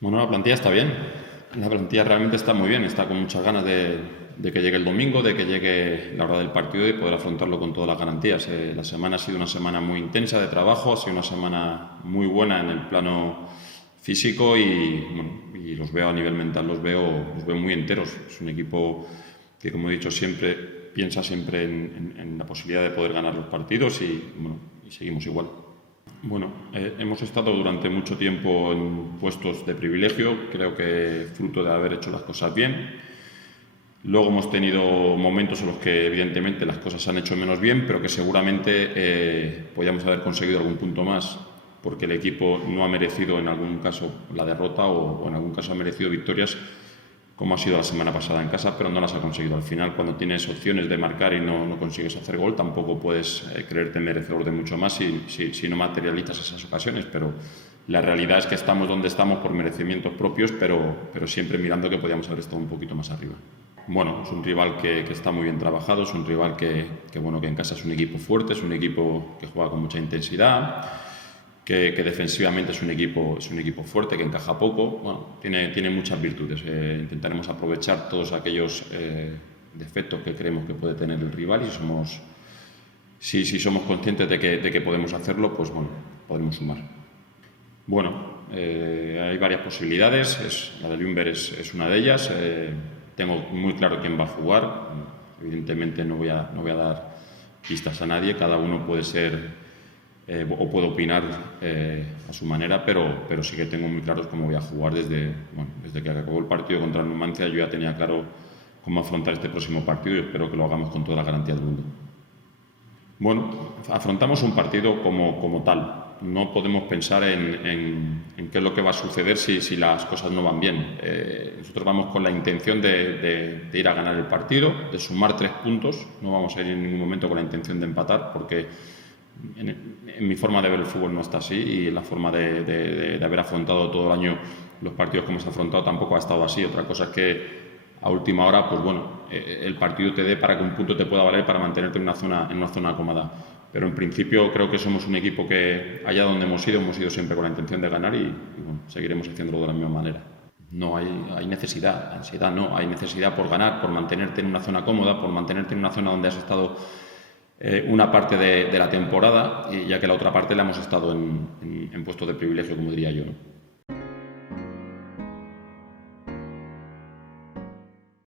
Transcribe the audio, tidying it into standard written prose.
Bueno, la plantilla está bien. La plantilla realmente está muy bien. Está con muchas ganas de que llegue el domingo, de que llegue la hora del partido y poder afrontarlo con todas las garantías. La semana ha sido una semana muy intensa de trabajo, ha sido una semana muy buena en el plano físico y, bueno, y los veo a nivel mental, los veo muy enteros. Es un equipo que, como he dicho siempre, piensa siempre en la posibilidad de poder ganar los partidos y, bueno, y seguimos igual. Bueno, hemos estado durante mucho tiempo en puestos de privilegio, creo que fruto de haber hecho las cosas bien. Luego hemos tenido momentos en los que evidentemente las cosas se han hecho menos bien, pero que seguramente podíamos haber conseguido algún punto más, porque el equipo no ha merecido en algún caso la derrota o en algún caso ha merecido victorias como ha sido la semana pasada en casa, pero no las ha conseguido. Al final, cuando tienes opciones de marcar y no consigues hacer gol, tampoco puedes creerte merecedor de mucho más si no materializas esas ocasiones. Pero la realidad es que estamos donde estamos por merecimientos propios, pero siempre mirando que podíamos haber estado un poquito más arriba. Bueno, es un rival que está muy bien trabajado, es un rival bueno, que en casa es un equipo fuerte, es un equipo que juega con mucha intensidad, que defensivamente es un equipo fuerte, que encaja poco. Bueno, tiene muchas virtudes. Intentaremos aprovechar todos aquellos defectos que creemos que puede tener el rival y si somos conscientes de que podemos hacerlo, pues bueno, podemos sumar. Bueno, hay varias posibilidades. La de Ljungberg es una de ellas. Tengo muy claro quién va a jugar. Evidentemente no voy a dar pistas a nadie. Cada uno puede ser o puedo opinar a su manera, pero sí que tengo muy claro cómo voy a jugar desde que acabó el partido contra el Numancia. Yo ya tenía claro cómo afrontar este próximo partido y espero que lo hagamos con toda la garantía del mundo. Bueno, afrontamos un partido como tal. No podemos pensar en qué es lo que va a suceder si las cosas no van bien. Nosotros vamos con la intención de ir a ganar el partido, de sumar 3 puntos. No vamos a ir en ningún momento con la intención de empatar, porque en mi forma de ver el fútbol no está así y la forma de haber afrontado todo el año los partidos que hemos afrontado tampoco ha estado así. Otra cosa es que a última hora, pues bueno, el partido te dé para que un punto te pueda valer para mantenerte en una zona cómoda. Pero en principio creo que somos un equipo que allá donde hemos ido siempre con la intención de ganar y bueno, seguiremos haciéndolo de la misma manera. No hay necesidad, ansiedad no, hay necesidad por ganar, por mantenerte en una zona cómoda, por mantenerte en una zona donde has estado una parte de la temporada, ya que la otra parte la hemos estado en puestos de privilegio, como diría yo, ¿no?